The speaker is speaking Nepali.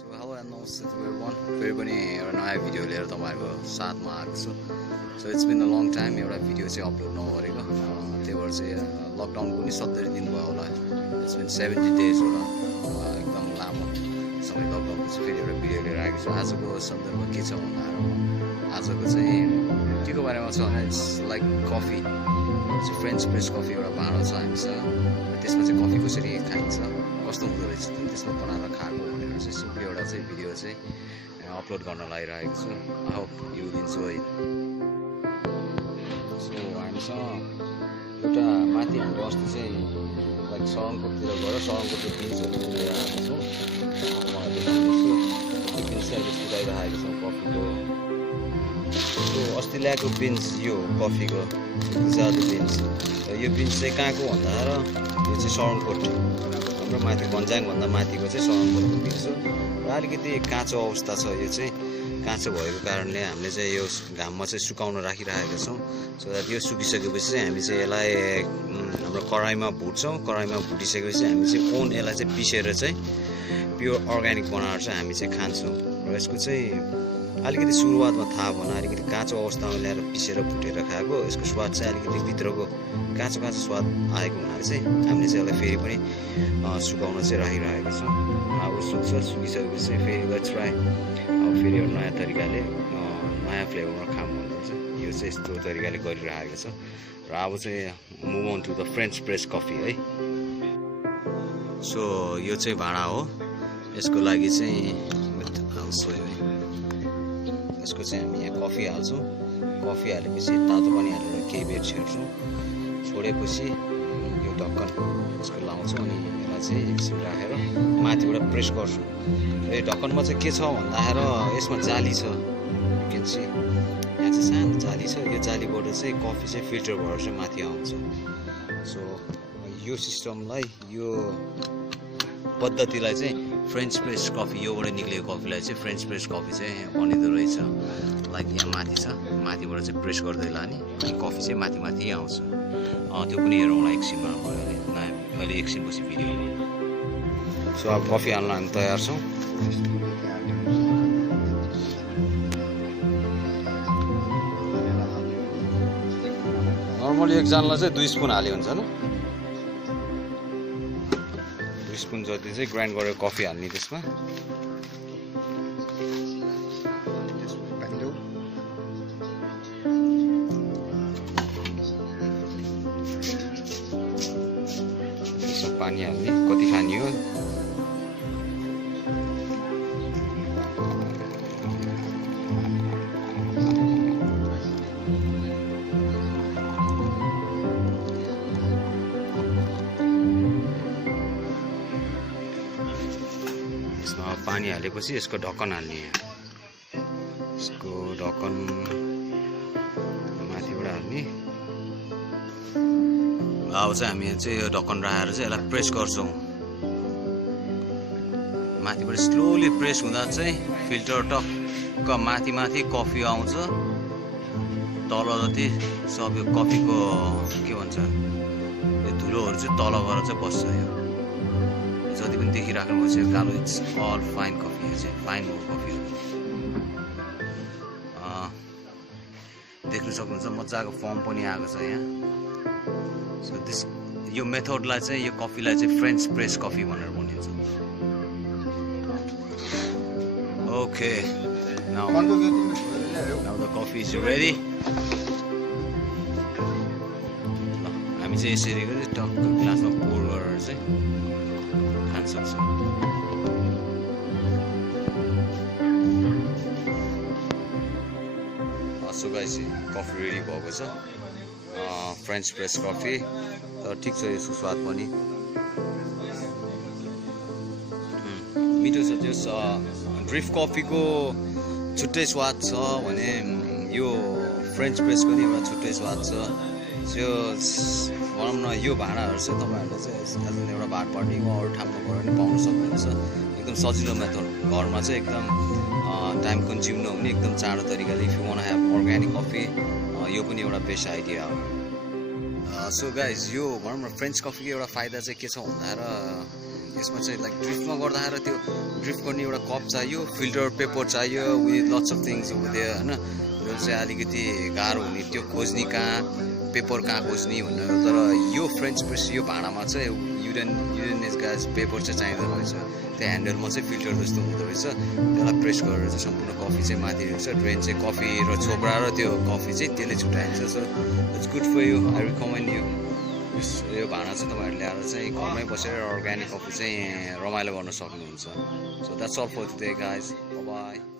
So hello and namaste to everyone. फेरि पनि एउटा नयाँ भिडियो लिएर तपाईहरुको साथमा आएको छु. So it's been a long time एउटा भिडियो चाहिँ अपलोड नगरेको. त्यही भएर चाहिँ लकडाउनको पनि 70 दिन भयो होला. It's been 70 days होला. एकदम लामो समय लकडाउनको चाहिँ फेरि एउटा भिडियो लिएर आएको छु. आजको सन्दर्भ के छ भन्दा आजको चाहिँ केको बारेमा छ भने it's like coffee. French press coffee एउटा भाँडो छ हामीसँग. त्यसमा चाहिँ कफी कसरी खाइन्छ, कस्तो हुँदो रहेछ त्यसमा बनाएर खाएको भनेर चाहिँ सिम्पली एउटा चाहिँ भिडियो चाहिँ अपलोड गर्न लागिरहेको छु. I hope you will enjoy it. So हामीसँग एउटा माथि हाम्रो अस्ति चाहिँ लाइक सरङकोटतिर गएर सरङकोटको बिन्सहरू लिएर आएको छौँ. मलाई देखाउँदैछु त्यो बिन्स चाहिँ अहिले सुकाइरहेको छौँ कफीको. यो अस्ति ल्याएको बिन्स यो कफीको जादु बिन्स. यो बिन्स चाहिँ कहाँको भन्दा यो चाहिँ सरङकोट हाम्रो माथि भन्ज्याङभन्दा माथिको चाहिँ सरङकोटको बिन्स हो. र अलिकति काँचो अवस्था छ. यो चाहिँ काँचो भएको कारणले हामीले चाहिँ यो घाममा चाहिँ सुकाउन राखिरहेका छौँ. सो द्याट यो सुकिसकेपछि चाहिँ हामी चाहिँ यसलाई हाम्रो कराईमा भुट्छौँ. कराईमा भुटिसकेपछि हामी चाहिँ यसलाई चाहिँ पिसेर चाहिँ प्योर अर्ग्यानिक बनाएर चाहिँ हामी चाहिँ खान्छौँ. र यसको चाहिँ अलिकति सुरुवातमा थाहा भएन, अलिकति काँचो अवस्थामा ल्याएर पिसेर भुटेर खाएको. यसको स्वाद चाहिँ अलिकति भित्रको काँचो स्वाद आएको हुनाले चाहिँ हामीले चाहिँ यसलाई फेरि पनि सुकाउन चाहिँ राखिरहेको छौँ. अब सुकिसकेपछि चाहिँ फेरि लेट्स ट्राई. अब फेरि एउटा नयाँ तरिकाले नयाँ फ्लेभरमा खाऊँ भन्नुहुन्छ. यो चाहिँ यस्तो तरिकाले गरिरहेको छ. र अब चाहिँ move on to the French press coffee है. सो यो चाहिँ भाँडा हो. यसको लागि चाहिँ यसको चाहिँ हामी यहाँ कफी हाल्छौँ. कफी हालेपछि तातो पानी हालेर केही बेर छेड्छौँ. छोडेपछि यो ढक्कन यसको लाउँछौँ अनि यसलाई चाहिँ एकछिन राखेर माथिबाट प्रेस गर्छौँ. र यो ढक्कनमा चाहिँ के छ भन्दाखेरि यसमा जाली छ. यहाँ चाहिँ सानो जाली छ. यो जालीबाट चाहिँ कफी चाहिँ फिल्टर भएर चाहिँ माथि आउँछ. सो यो सिस्टमलाई यो पद्धतिलाई चाहिँ फ्रेन्च प्रेस कफी, योबाट निक्लेको कफीलाई चाहिँ फ्रेन्च प्रेस कफी चाहिँ भनिँदो रहेछ. लाइक यहाँ माथि छ, माथिबाट चाहिँ प्रेस गर्दै लाने अनि कफी चाहिँ माथि माथि आउँछ. त्यो पनि हेरौँला एकछिनमा. अहिले एकछिनपछि भिडियोमा. सो अब कफी हाल्न हामी तयार छौँ. नर्मली एकजनालाई चाहिँ 2 स्पुन हाल्यो हुन्छ न. 2 स्पुन जति चाहिँ ग्राइन्ड गरेर कफी हाल्ने त्यसमा. त्यसमा पानी हाल्ने. कति खाने हो पानी हालेपछि यसको ढक्कन हाल्ने. यसको ढक्कन माथिबाट हाल्ने. अब चाहिँ हामी चाहिँ यो ढक्कन राखेर चाहिँ यसलाई प्रेस गर्छौँ. माथिबाट स्लोली प्रेस हुँदा चाहिँ फिल्टर टक्क माथि माथि कफी आउँछ. तल जति सब यो कफीको के भन्छ यो धुलोहरू चाहिँ तल गएर चाहिँ बस्छ. यो जति पनि देखिराख्नु भएको छ कालो इट्स अल फाइन कफी. यो चाहिँ फाइन हो कफी. देख्न सक्नुहुन्छ मजाको फर्म पनि आएको छ यहाँ. सो यो मेथडलाई चाहिँ यो कफीलाई चाहिँ फ्रेन्च प्रेस कफी भनेर भनिन्छ. Okay, now the coffee is ready. हामी चाहिँ यसरी गरी टक्क ग्लासमा पोर गरेर चाहिँ खान सक्छौँ. सो गाइस कफी रेडी भएको छ. French press coffee. तर ठिक छ यसको स्वाद पनि मिठो छ. त्यो ड्रिप कफीको छुट्टै स्वाद छ भने यो फ्रेन्च प्रेसको नि एउटा छुट्टै स्वाद छ. त्यो भनौँ न यो भाँडाहरू चाहिँ तपाईँहरूले चाहिँ एउटा भात पार्टीको अरू ठाउँमा गएर पनि पाउन सक्नुहुन्छ. एकदम सजिलो मेथड. घरमा चाहिँ एकदम टाइम कन्ज्युम नहुने एकदम चाँडो तरिकाले if you one have organic coffee यो पनि एउटा बेस्ट आइडिया हो. सो गाइज यो भनौँ न फ्रेन्च कफीको एउटा फाइदा चाहिँ के छ भन्दाखेरि यसमा चाहिँ लाइक ड्रिफ्टमा गर्दाखेरि त्यो ड्रिफ्ट गर्ने एउटा कप चाहियो, फिल्टर पेपर चाहियो, विथ लट्स अफ थिङ्स हुँदै होइन, जो चाहिँ अलिकति गाह्रो हुने त्यो खोज्ने कहाँ पेपर कहाँ खोज्ने भनेर। तर यो फ्रेन्च प्रेस यो भाँडामा चाहिँ युरेनका पेपर चाहिँ चाहिँदो रहेछ। त्यो ह्यान्डलमा चाहिँ फिल्टर जस्तो हुँदो रहेछ, त्यसलाई प्रेस गरेर चाहिँ सम्पूर्ण कफी चाहिँ माथि हेर्छ। ड्रेन चाहिँ कफी र छोब्रा र त्यो कफी चाहिँ त्यसले छुट्याइन्छ। So it's good for you, I recommend you. यो भाँडा चाहिँ तपाईँहरूले ल्याएर चाहिँ घरमै बसेर अर्ग्यानिक कफी चाहिँ रमाइलो गर्न सक्नुहुन्छ। So that's all for today guys, by.